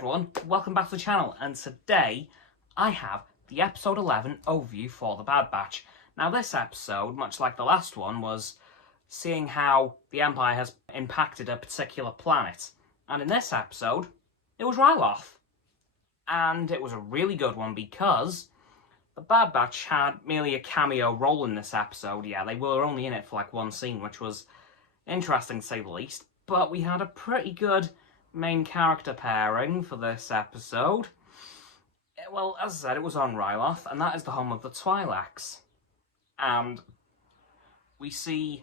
everyone, welcome back to the channel, and today I have the episode 11 overview for The Bad Batch. Now this episode, much like the last one, was seeing how the Empire has impacted a particular planet. And in this episode, it was Ryloth. And it was a really good one because The Bad Batch had merely a cameo role in this episode. Yeah, they were only in it for like one scene, which was interesting to say the least. But we had a pretty good main character pairing for this episode. Well, as I said, it was on Ryloth, and that is the home of the Twi'leks. And we see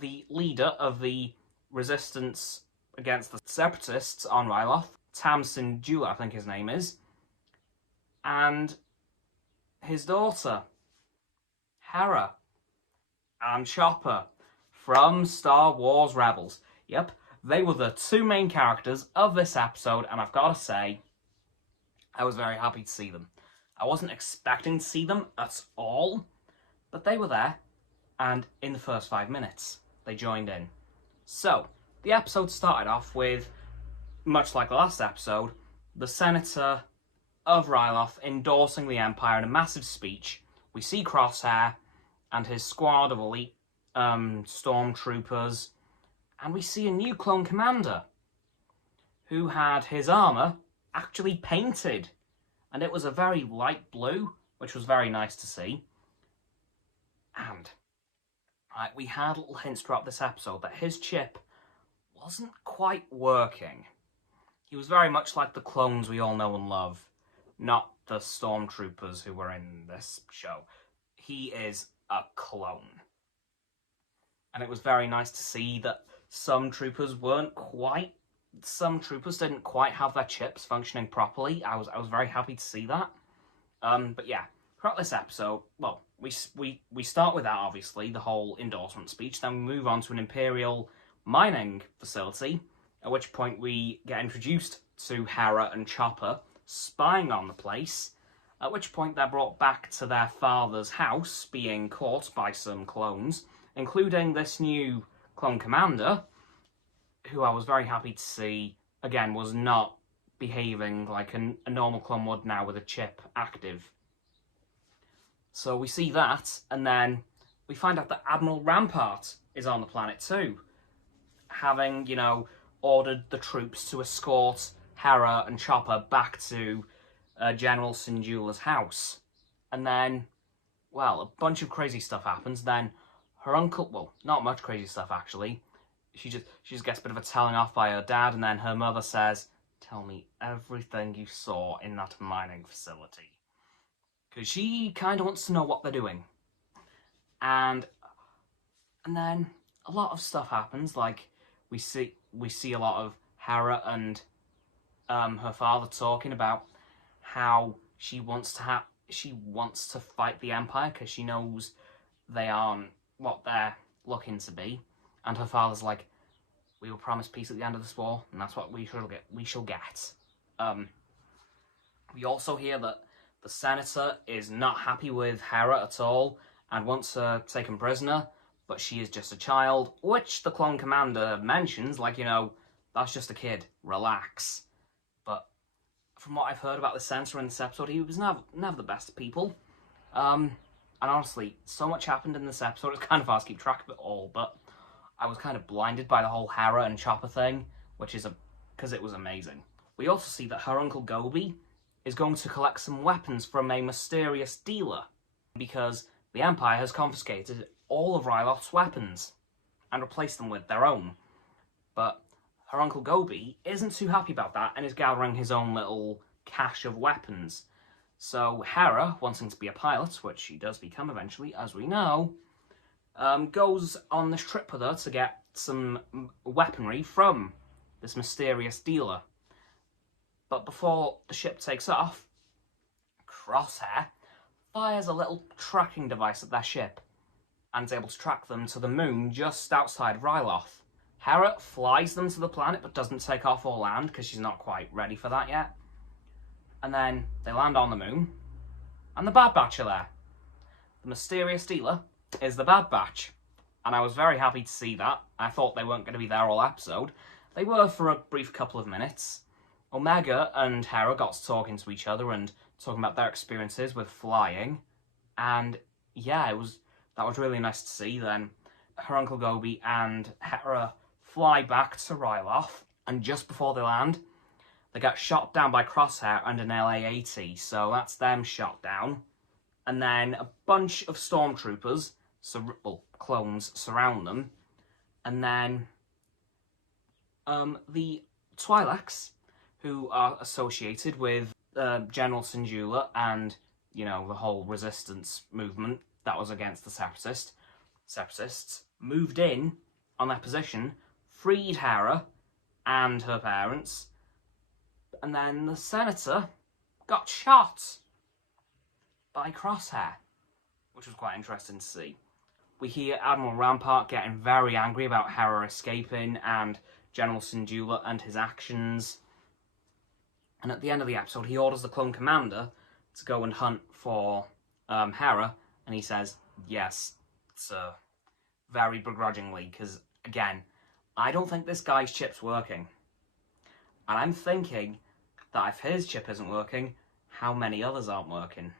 the leader of the resistance against the Separatists on Ryloth, Tam Syndulla, I think his name is, and his daughter, Hera, and Chopper from Star Wars Rebels. Yep, they were the two main characters of this episode, and I've got to say, I was very happy to see them. I wasn't expecting to see them at all, but they were there, and in the first 5 minutes, they joined in. So, the episode started off with, much like the last episode, the Senator of Ryloth endorsing the Empire in a massive speech. We see Crosshair and his squad of elite stormtroopers, and we see a new clone commander who had his armour actually painted, and it was a very light blue, which was very nice to see. And we had little hints throughout this episode that his chip wasn't quite working. He was very much like the clones we all know and love, not the stormtroopers who were in this show. He is a clone. And it was very nice to see that some troopers didn't quite have their chips functioning properly. I was very happy to see that. But yeah, throughout this episode, well, we start with that, obviously, the whole endorsement speech. Then we move on to an Imperial mining facility, at which point we get introduced to Hera and Chopper spying on the place, at which point they're brought back to their father's house, being caught by some clones, including this new clone commander, who I was very happy to see, again, was not behaving like a normal clone would now with a chip active. So we see that, and then we find out that Admiral Rampart is on the planet too, having, ordered the troops to escort Hera and Chopper back to General Syndulla's house. And then, well, a bunch of crazy stuff happens. Then her uncle, well, not much crazy stuff actually. She just gets a bit of a telling off by her dad, and then her mother says, "Tell me everything you saw in that mining facility." Because she kind of wants to know what they're doing. And then a lot of stuff happens, like we see a lot of Hera and her father talking about how she wants to fight the Empire because she knows they aren't what they're looking to be. And her father's like, "We were promised peace at the end of this war, and that's what we shall get." We also hear that the Senator is not happy with Hera at all and wants her taken prisoner, but she is just a child, which the clone commander mentions, like, that's just a kid, relax. But from what I've heard about the Senator in this episode, he was never the best of people. And honestly, so much happened in this episode, it's kind of hard to keep track of it all, but I was kind of blinded by the whole Hera and Chopper thing, because it was amazing. We also see that her Uncle Gobi is going to collect some weapons from a mysterious dealer, because the Empire has confiscated all of Ryloth's weapons and replaced them with their own. But her Uncle Gobi isn't too happy about that and is gathering his own little cache of weapons. So Hera, wanting to be a pilot, which she does become eventually, as we know, goes on this trip with her to get some weaponry from this mysterious dealer. But before the ship takes off, Crosshair fires a little tracking device at their ship and is able to track them to the moon just outside Ryloth. Hera flies them to the planet but doesn't take off or land because she's not quite ready for that yet. And then they land on the moon, and the Bad Batch are there. The mysterious dealer is the Bad Batch, and I was very happy to see that. I thought they weren't going to be there all episode. They were for a brief couple of minutes, Omega and Hera got to talking to each other and talking about their experiences with flying, and yeah, that was really nice to see. Then her Uncle Gobi and Hera fly back to Ryloth, and just before they land, they get shot down by Crosshair and an LA-80, so that's them shot down. And then a bunch of stormtroopers, clones, surround them, and then the Twi'leks, who are associated with General Syndulla and, you know, the whole resistance movement that was against the separatists, moved in on their position, freed Hera and her parents, and then the Senator got shot by Crosshair, which was quite interesting to see. We hear Admiral Rampart getting very angry about Hera escaping and General Syndulla and his actions. And at the end of the episode, he orders the clone commander to go and hunt for Hera, and he says, yes, sir, very begrudgingly, because, again, I don't think this guy's chip's working. And I'm thinking that if his chip isn't working, how many others aren't working?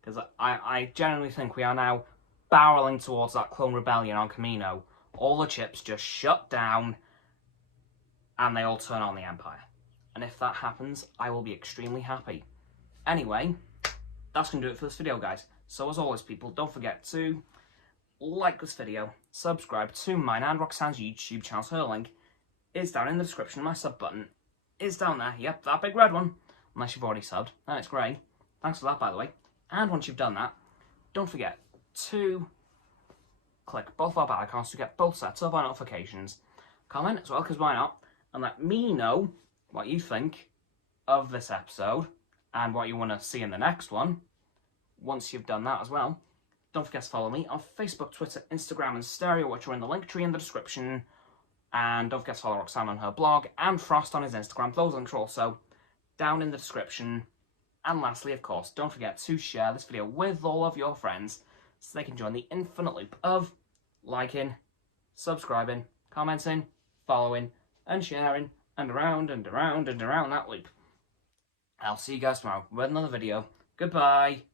Because I genuinely think we are now barreling towards that clone rebellion on Kamino. All the chips just shut down, and they all turn on the Empire. And if that happens, I will be extremely happy. Anyway, that's going to do it for this video, guys. So as always, people, don't forget to like this video, subscribe to mine and Roxanne's YouTube channel. Her link is down in the description. My sub button is down there. Yep, that big red one. Unless you've already subbed, then it's grey. Thanks for that, by the way. And once you've done that, don't forget to click both our bell icons to get both sets of our notifications. Comment as well, because why not? And let me know what you think of this episode and what you want to see in the next one. Once you've done that as well, don't forget to follow me on Facebook, Twitter, Instagram, and Stereo, which are in the link tree in the description. And don't forget to follow Roxanne on her blog and Frost on his Instagram. Those links are also down in the description. And lastly, of course, don't forget to share this video with all of your friends so they can join the infinite loop of liking, subscribing, commenting, following, and sharing, and around and around and around that loop. I'll see you guys tomorrow with another video. Goodbye.